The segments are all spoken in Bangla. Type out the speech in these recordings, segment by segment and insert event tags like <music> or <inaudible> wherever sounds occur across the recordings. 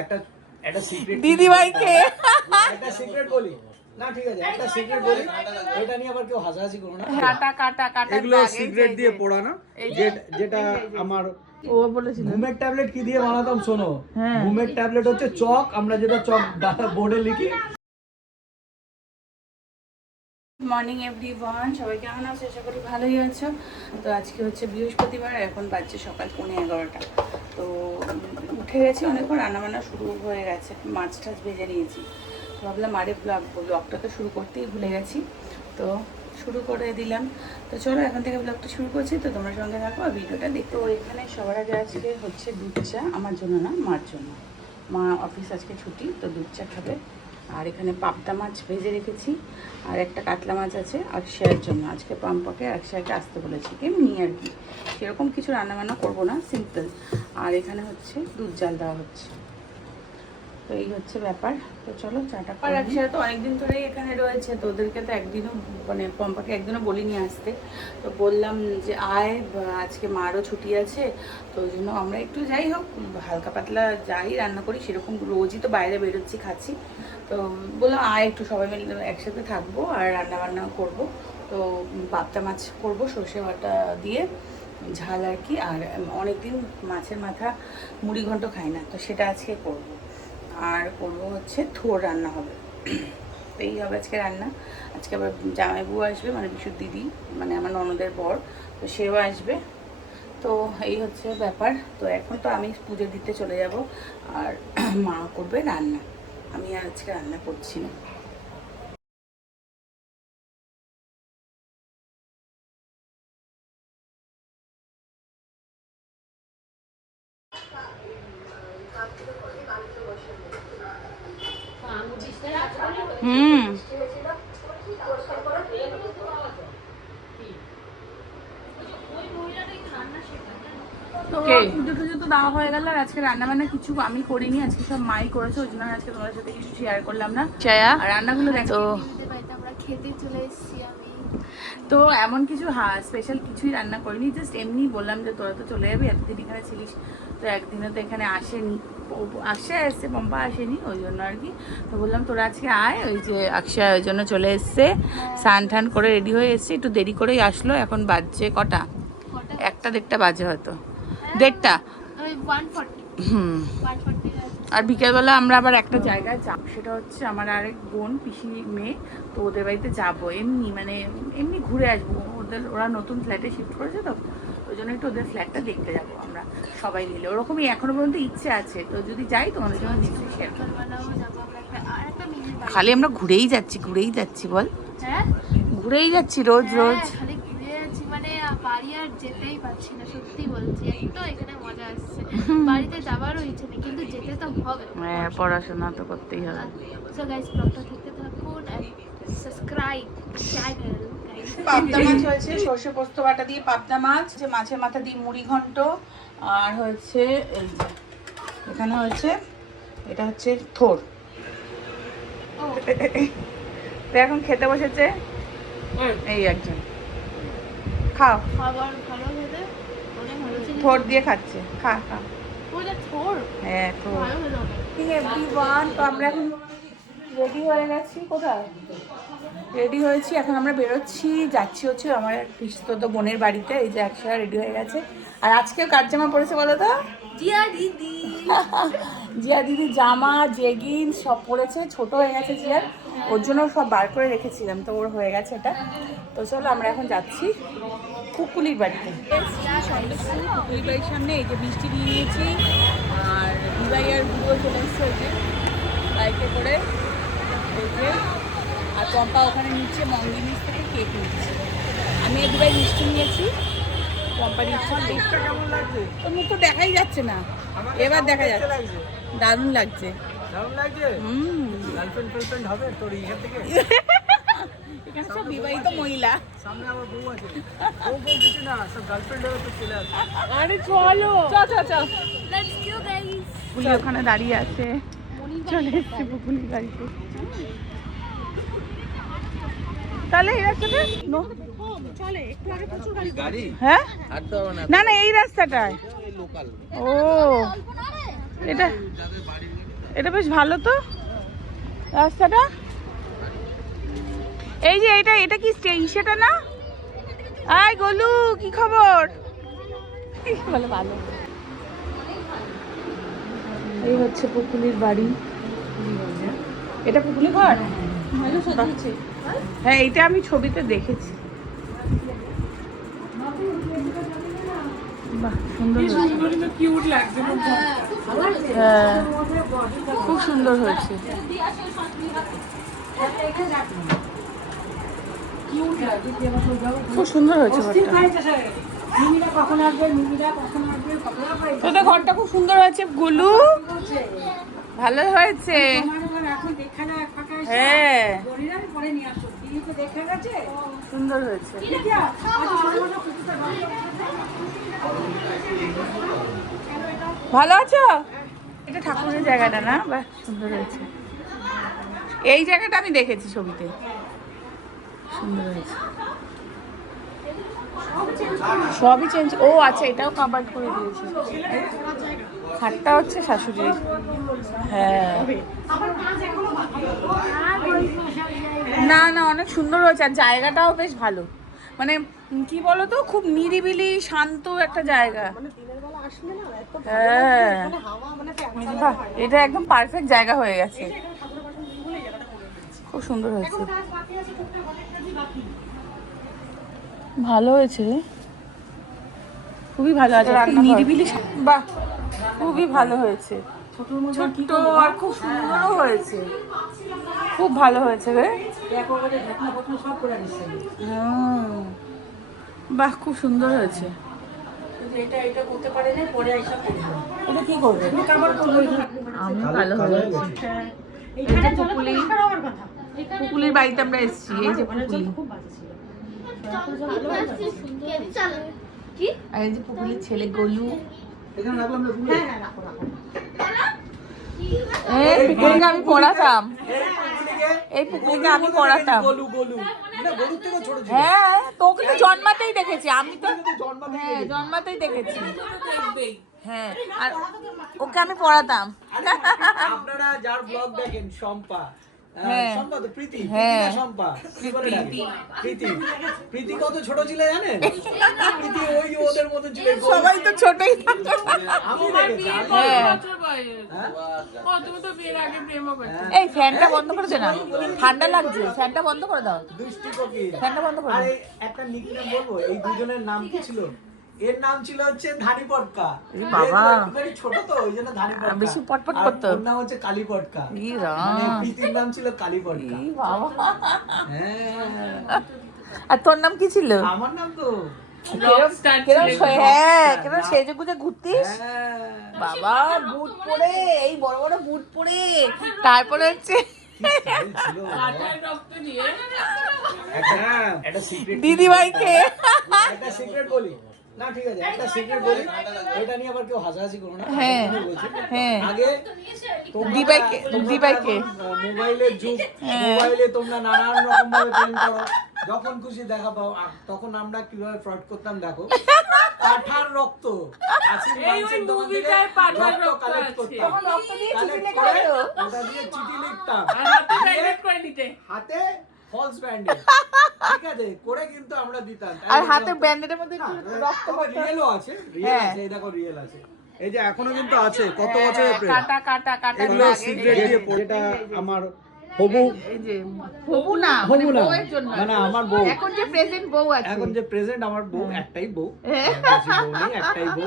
একটা একটা সিক্রেট দিদিভাইকে একটা সিক্রেট বলি। না ঠিক আছে একটা সিক্রেট বলি। এটা নিয়ে আবার কেউ হাসাহাসি করো না। কাটা কাটা কাটা এগুলো সিক্রেট দিয়ে পড়ানো না? যেটা আমার ও বলেছিল। ঘুমের ট্যাবলেট কি দিয়ে বানাতাম শোনো। হ্যাঁ। ঘুমের ট্যাবলেট হচ্ছে চক আমরা যেটা চক বোর্ডে লিখি। মর্নিং এভরিওয়ান সবাই কেমন আছো? আশা করি ভালোই আছো। তো আজকে হচ্ছে বৃহস্পতিবার এখন বাজছে সকাল পৌনে এগারোটা। তো উঠে গেছি অনেকক্ষণ রান্নাবান্না শুরু হয়ে গেছে। মাছ টাছ ভেজে নিয়েছি। তো ভাবলাম আরে ব্লগ ব্লগটা তো শুরু করতেই ভুলে গেছি। তো শুরু করে দিলাম। তো চলো এখন থেকে ব্লগটা শুরু করছি। তো তোমার সঙ্গে থাকো আর ভিডিওটা দেখো তো এখানে সবার আগে আজকে হচ্ছে দুধ চা আমার জন্য না মার জন্য। মা অফিস আজকে ছুটি তো দুধ চা খাবে। আর এখানে পাবদা মাছ ভেজে রেখেছি আর একটা কাতলা মাছ আছে অক্ষয়ের জন্য। আজকে পাম্পাকে অক্ষয়কে আসতে বলেছি এমনি আর কি। সেরকম কিছু রান্নাবান্না করব না সিম্পল আর এখানে হচ্ছে দুধ জাল দেওয়া হচ্ছে। তো এই হচ্ছে ব্যাপার। তো চলো চাটা আর একসাথে তো অনেকদিন ধরেই এখানে রয়েছে তো ওদেরকে তো একদিনও মানে পম্পাকে একদিনও বলিনি আসতে। তো বললাম যে আয় আজকে মারও ছুটি আছে তো ওই জন্য আমরা একটু যাই হোক হালকা পাতলা যাই রান্না করি সেরকম রোজই তো বাইরে বেরোচ্ছি খাচ্ছি। তো বললাম আয় একটু সবাই মিলে একসাথে থাকব আর রান্না বান্না করব। তো পাবদা মাছ করব, সর্ষে বাটা দিয়ে, ঝাল আর কি। আর অনেকদিন মাছের মাথা মুড়ি ঘন্ট খাই না, তো সেটা আজকে করব। আর করব হচ্ছে থোর রান্না হবে। এই হবে আজকে রান্না। আজকে আবার জামাইবু আসবে মানে বিশুর দিদি মানে আমার ননদের বর, তো সেও আসবে। তো এই হচ্ছে ব্যাপার। তো এখন তো আমি পুজো দিতে চলে যাব, আর মা করবে রান্না। আমি আজকে রান্না করছি না হুম তো পুজো টুজো তো দেওয়া হয়ে গেল আর আজকে রান্না বান্না কিছু আমি করিনি আজকে সব মাই করেছে ওই জন্য আজকে তোমাদের সাথে কিছু শেয়ার করলাম না। চায়া আর রান্নাগুলো দেখো। দিতে বাড়িতে আমরা খেতে চলে এসেছি আমি তো এমন কিছু হ্যাঁ স্পেশাল কিছুই রান্না করিনি জাস্ট এমনি বললাম যে তোরা তো চলে যাবি এতদিন এখানে ছিলিস তো একদিনও তো এখানে আসেনি। আসে এসছে পম্পা আসেনি ওই জন্য আর কি। তো বললাম তোরা আজকে আয় ওই যে আকশা ওই জন্য চলে এসছে। স্নান টান করে রেডি হয়ে এসছে একটু দেরি করেই আসলো এখন বাজছে কটা? কটা? একটা দেড়টা বাজে হয়তো। দেড়টা? হুম। আর বিকেলবেলা আমরা আবার একটা জায়গায় যাব সেটা হচ্ছে আমার আরেক বোন পিসি মেয়ে তো ওদের বাড়িতে যাব। এমনি মানে এমনি ঘুরে আসব। ওদের ওরা নতুন ফ্ল্যাটে শিফট করেছে তো ওই জন্য একটু ওদের ফ্ল্যাটটা দেখতে যাব আমরা সবাই মিলে। ওরকমই এখনও পর্যন্ত ইচ্ছে আছে তো যদি যাই তোমাদের জন্য নিশ্চয়ই শেয়ার খালি আমরা ঘুরেই যাচ্ছি ঘুরেই যাচ্ছি বল। হ্যাঁ? ঘুরেই যাচ্ছি রোজ রোজ হ্যাঁ, খালি ঘুরে যাচ্ছি মানে আহ, বাড়ি আর যেতেই পারছি না সত্যি বলছি। এত এখানে মজা আসছে। বাড়িতে যাবারও ইচ্ছে নেই কিন্তু যেতে তো হবে। হ্যাঁ পড়াশোনা তো করতেই হবে। সো গাইস ব্লগটা দেখতে থাকুন সাবস্ক্রাইব চ্যানেল পাবদা মাছ হয়েছে সর্ষে পোস্ত বাটা দিয়ে পাবদা মাছ যে মাছের মাথা দিয়ে মুড়ি ঘন্ট আর হচ্ছে এই যে এখানে হচ্ছে এটা হচ্ছে থোর। তো এখন খেতে বসেছে এই একজন। খাও। খাবার ভালো খেতে অনেক ভালো ছিল থোর দিয়ে খাচ্ছে। খা খা। থোর। হ্যাঁ থোর। ভালো হলো এভরিওয়ান তো আমরা এখন রেডি হয়ে গেছি কোথায়? রেডি হয়েছি এখন আমরা বেরোচ্ছি যাচ্ছি হচ্ছে আমার তো বোনের বাড়িতে এই যে একসাথে রেডি হয়ে গেছে। আর আজকেও কার জামা পরেছে বলো তো? জিয়া দিদি। <laughs> জিয়া দিদি জামা জেগিন সব পরেছে ছোট হয়ে গেছে জিয়ার। ওর জন্য সব বার করে রেখেছিলাম তো ওর হয়ে গেছে এটা। তো চলো আমরা এখন যাচ্ছি কুকুলির বাড়িতে। কুকুলির বাড়ির সামনে এই যে বৃষ্টি নিয়ে নিয়েছি আর দিবাই আর গুঁড়ো চলে এসছে ওই যে বাইকে করে। এই যে আর পম্পা ওখানে নিচ্ছে মঙ্গি নিচ থেকে কেক নিচ্ছে। আমি আর দিবাই মিষ্টি নিয়েছি পম্পা নিচ্ছে কেমন লাগছে? তোর মুখ তো দেখাই যাচ্ছে না। এবার দেখা যাচ্ছে। দারুণ লাগছে। কেমন লাগছে। হুম। গার্লফ্রেন্ড ফার্লফ্রেন্ড হবে তোর থেকে? এখানে সব বিবাহিত মহিলা। সামনে আমার বউ আছে। বউ বউ কিছু না সব গার্লফ্রেন্ড তো চলে আসবে। আরে চলো। চ চ চ লেটস গো গাইস পুলি ওখানে দাঁড়িয়ে আছে। চলে এসছে পুকুলির বাড়িতে। তাহলে এই রাস্তাটা? নো- হ্যাঁ? না। না এই রাস্তাটায়। ও। এটা এটা বেশ ভালো তো। রাস্তাটা? এই যে এটা এটা কি স্টে- না? আয় গোলু কি খবর? ইস, ভালো। ভালো এই হচ্ছে পুকুলির বাড়ি। এটা পুকুলি ঘর? হ্যাঁ এইটা আমি ছবিতে দেখেছি। বাহ সুন্দর হয়েছে। হ্যাঁ খুব সুন্দর হয়েছে। খুব সুন্দর হয়েছে তোদের ঘরটা খুব সুন্দর হয়েছে গুলু। ভালো হয়েছে। হ্যাঁ। সুন্দর হয়েছে। ভালো আছো? এটা ঠাকুরের জায়গাটা না? বাহ সুন্দর হয়েছে। এই জায়গাটা আমি দেখেছি ছবিতে। সুন্দর হয়েছে। সবই চেঞ্জ ও আচ্ছা এটাও কাবার করে দিয়েছে। খাটটা হচ্ছে শাশুড়ির। হ্যাঁ। না না অনেক সুন্দর হয়েছে আর জায়গাটাও বেশ ভালো। মানে কি বলতো খুব নিরিবিলি শান্ত একটা জায়গা। হ্যাঁ। বাহ, এটা একদম পারফেক্ট জায়গা হয়ে গেছে। খুব সুন্দর হয়েছে। ভালো হয়েছে রে। খুবই ভালো আছে নিরিবিলি। বাহ খুবই ভালো হয়েছে। ছোট্ট আর খুব সুন্দরও হয়েছে। খুব ভালো হয়েছে রে। হুম। বাহ খুব সুন্দর হয়েছে। এটা কি করবে? আমি ভালো হয়েছে। এই যে পুকুলি পুকুলির বাড়িতে আমরা এসেছি এই যে পুকুলি কি? এই যে পুকুলির ছেলে গলু। এখানে রাখলাম না ফুল? এই পুকুলিকে আমি পড়াতাম। এই পুকুলিকে আমি পড়াতাম। গোলু গোলু। হ্যাঁ তোকে তো জন্মাতেই দেখেছি আমি তো হ্যাঁ জন্মাতেই দেখেছি। হ্যাঁ আর ওকে আমি পড়াতাম। আপনারা যার ব্লগ দেখেন শম্পা আহ, হ্যাঁ। শম্পা তো প্রীতি হ্যাঁ। প্রীতি না শম্পা কি করে ডাকে? প্রীতি। প্রীতি কত ছোট ছিল জানেন? প্রীতি ওই ওদের মতো ছিল এই সবাই তো ছোটই আমি দেখেছি আমি- হ্যাঁ। হ্যাঁ? হ্যাঁ। এই ফ্যানটা বন্ধ করে দে না। ঠান্ডা লাগছে। ফ্যানটা বন্ধ করে দাও। দুষ্টি ফ্যানটা বন্ধ করে একটা নিকনেম বলব এই দুজনের নাম কি ছিল? এর নাম ছিল হচ্ছে ধানি পটকা। বাবা। একটুখানি ছোট তো ওই জন্য ধানি পটকা বেশি পটপট করতো। ওর নাম হচ্ছে কালী পটকা। মানে প্রীতির নাম ছিল কালী পটকা। বাবা। হ্যাঁ। আর তোর নাম কি ছিল? আমার নাম তো হ্যাঁ হ্যাঁ। বাবা বুট পরে এই বড় বড় বুট পরে। তারপরে হচ্ছে দিদি ভাইকে একটা সিক্রেট বলি। না ঠিক আছে একটা সিক্রেট বলি এটা নিয়ে আবার কেউ হাসাহাসি করো না হ্যাঁ, হ্যাঁ। আগে দিবাইকে- দিবাইকে। মোবাইলের যুগ হ্যাঁ। মোবাইলে তোমরা নানান রকম ভাবে প্রেম করো যখন খুশি দেখা পাও তখন আমরা কীভাবে ফ্রড করতাম দেখো পাঠার রক্ত আসির মাংসের দোকান থেকে রক্ত কালেক্ট করতাম। দিয়ে চিঠি কালেক্ট করে ওটা দিয়ে চিঠি লিখতাম। হাতে ফলস ব্যান্ডেজ <laughs> ঠিক আছে করে কিন্তু আমরা দিতাম। আর হাতে ব্যান্ডেডের মধ্যে একটু রক্ত। রিয়েলও আছে রিয়েল হ্যাঁ। আছে এই দেখো রিয়েল আছে। এই যে এখনও কিন্তু আছে কত বছরের প্রেম? কাটা কাটা কাটা এগুলো দিয়ে এটা আমার হবু? হবু না মানে হবু না। বউয়ের জন্য মানে আমার বউ। এখন যে প্রেজেন্ট বউ আছে। এখন যে প্রেজেন্ট আমার বউ হ্যাঁ। একটাই বউ। বউ নেই একটাই বউ।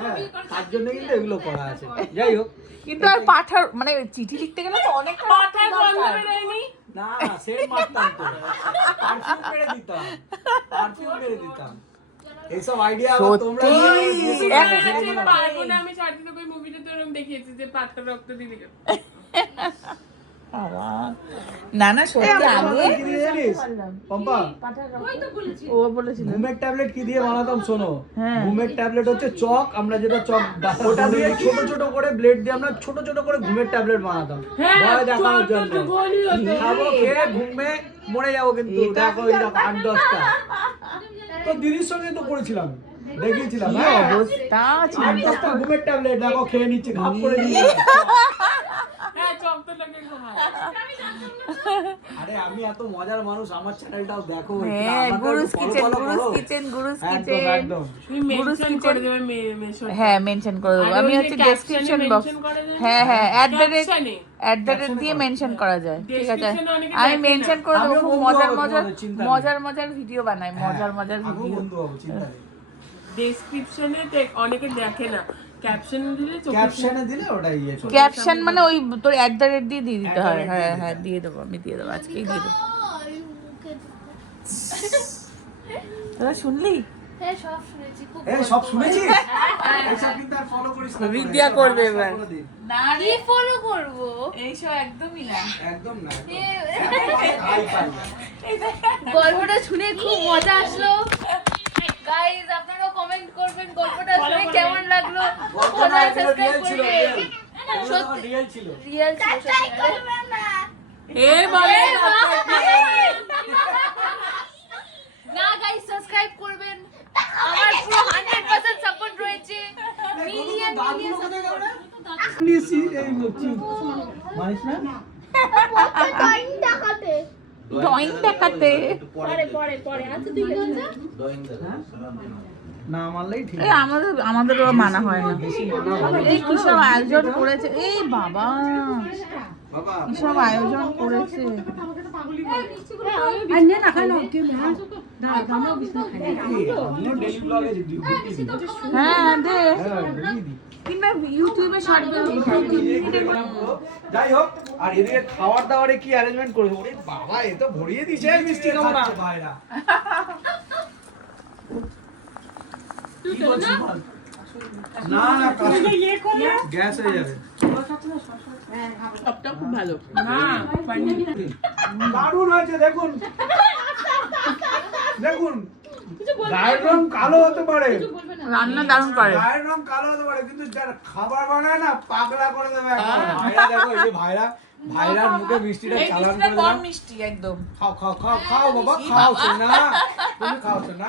হ্যাঁ তার জন্য কিন্তু এগুলো করা আছে। যাই হোক কিন্তু আর পাঠার মানে চিঠি লিখতে গেলে তো অনেক পাঠার না না সেট মারতাম তো। পারফিউম মেরে দিতাম পারফিউম মেরে দিতাম। এইসব আইডিয়া তোমরা আমি সার্টিফিকেট ওই মুভিতে তো দেখিয়েছি যে পাটটা রক্ত দিলি? <laughs> বাবা। না না সত্যি আগে কি দিয়ে জানিস? পম্পা। ও বলেছিল। ঘুমের ট্যাবলেট কি দিয়ে বানাতাম শোনো? হ্যাঁ। ঘুমের ট্যাবলেট হচ্ছে চক আমরা যেটা চক ওটা দিয়ে ছোট ছোট করে ব্লেড দিয়ে আমরা ছোট ছোট করে ঘুমের ট্যাবলেট বানাতাম। ভয় দেখানোর জন্য। খাব খেয়ে ঘুমে মরে যাব কিন্তু। দেখো আট দশটা। তো দিদির সঙ্গে তো করেছিলাম দেখিয়েছিলাম হ্যাঁ। অবস্থা আট দশটা ঘুমের ট্যাবলেট দেখো খেয়ে নিচ্ছি ঘাপ করে নিয়ে <laughs> আরে আমি এত মজার মানুষ আমার চ্যানেলটাও দেখো হ্যাঁ Guru's kitchen Guru's kitchen Guru's kitchen Guru's kitchen হ্যাঁ মেনশন করে দেবো। আমি হচ্ছে ডেসক্রিপশন বক্স হ্যাঁ হ্যাঁ at the rate at the rate দিয়ে মেনশন করা যায় ঠিক আছে? আমি মেনশন করে দেবো খুব মজার মজার মজার মজার ভিডিও বানাই মজার মজার ভিডিও ডেসক্রিপশনে অনেকে দেখে না। ক্যাপশন দিলে ক্যাপশনে দিলে ওটা ইয়ে ক্যাপশন মানে ওই তোর অ্যাট দ্য রেট দিয়ে দিয়ে দিতে হয়। হ্যাঁ হ্যাঁ দিয়ে দেবো আমি দিয়ে দেবো আজকেই দিয়ে দেবো। তোরা শুনলি? হ্যাঁ সব শুনেছি খুব এই সব শুনেছিস এইসব কিন্তু আর ফলো করিস না। বিদ্যা করবে এবার। কোনোদিন। ফলো করব? এইসব একদমই না। একদম না একদম। এ, হাই ফাই। গল্পটা শুনে খুব মজা আসলো। কমেন্ট করবেন গল্পটা শুনে কেমন লাগল? চ্যানেল সাবস্ক্রাইব করবেন। real। ওগুলো সত্যি real ছিল। রিয়েল ছিল এ বলে না। গাইস সাবস্ক্রাইব করবেন। আমার পুরো 100% সাপোর্ট রয়েছে। মিলিয়ন মিলিয়ন নিয়েছি, এই হচ্ছে- মানিস না? ড্রয়িং দেখাতে। না মারলেই ঠিক এই আমাদের আমাদের ওরা মানা হয় না। এই কিসব আয়োজন করেছে? এই বাবা। কিসব আয়োজন করেছে? আমিও daily vlog এ দিই, দিই, দিই। হ্যাঁ দে। হ্যাঁ, দিই, দিই। কিংবা ইউটিউবে শর্ট যাই হোক আর এদিকে খাবার দাবারে কি অ্যারেঞ্জমেন্ট করেছে? ওরে বাবা এ তো ভরিয়ে দিছে মিষ্টি না ভাইরা? না না কালো হতে পারে গায়ের রং কালো হতে পারে কিন্তু যারা খাবার বানায় না পাগলা করে দেবে। ভাইরা দেখো এই ভাইরা ভাইরার মুখে মিষ্টিটা চালান করে দিলাম মিষ্টি একদম খাও খাও খাও খাও, বাবা খাও না তুমি খাও না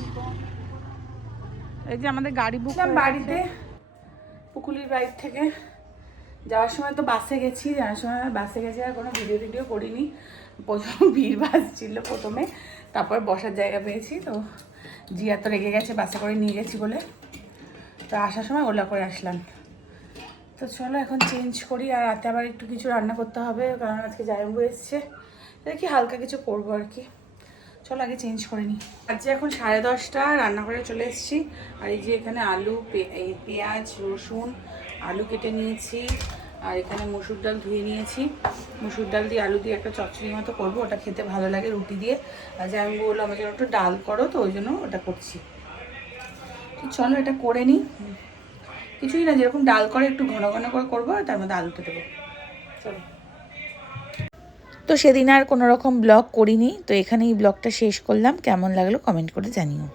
এই যে আমাদের গাড়ি বুক বাড়িতে। পুকুলির বাড়ি থেকে। যাওয়ার সময় তো বাসে গেছি যাওয়ার সময় বাসে গেছি আর কোনো ভিডিও টিডিও করিনি। প্রথম <laughs> ভিড় বাস ছিল প্রথমে তারপর বসার জায়গা পেয়েছি তো জিয়া তো রেগে গেছে বাসে করে নিয়ে গেছি বলে। তো আসার সময় ওলা করে আসলাম। তো চলো এখন চেঞ্জ করি আর রাতে আবার একটু কিছু রান্না করতে হবে কারণ আজকে জায়ম্বু এসছে। দেখি হালকা কিছু করব আর কি। চলো আগে চেঞ্জ করে নিই আজকে এখন সাড়ে দশটা, রান্নাঘরে চলে এসেছি। আর এই যে এখানে আলু এই পেঁয়াজ, রসুন, আলু কেটে নিয়েছি। আর এখানে মসুর ডাল ধুয়ে নিয়েছি। মসুর ডাল দিয়ে আলু দিয়ে একটা চচ্চড়ি মতো করব, ওটা খেতে ভালো লাগে রুটি দিয়ে। আর যে আমি বললাম, আমার একটু ডাল করো, তো ওই জন্য ওটা করছি। চলো এটা করে নিই কিছুই না, যেরকম ডাল করে একটু ঘন ঘন করে করব, তার মধ্যে আলুটা দেবো। চলো। তো সেদিন আর কোনো রকম ব্লগ করিনি, তো এখানেই ব্লগটা শেষ করলাম। কেমন লাগল কমেন্ট করে জানিও।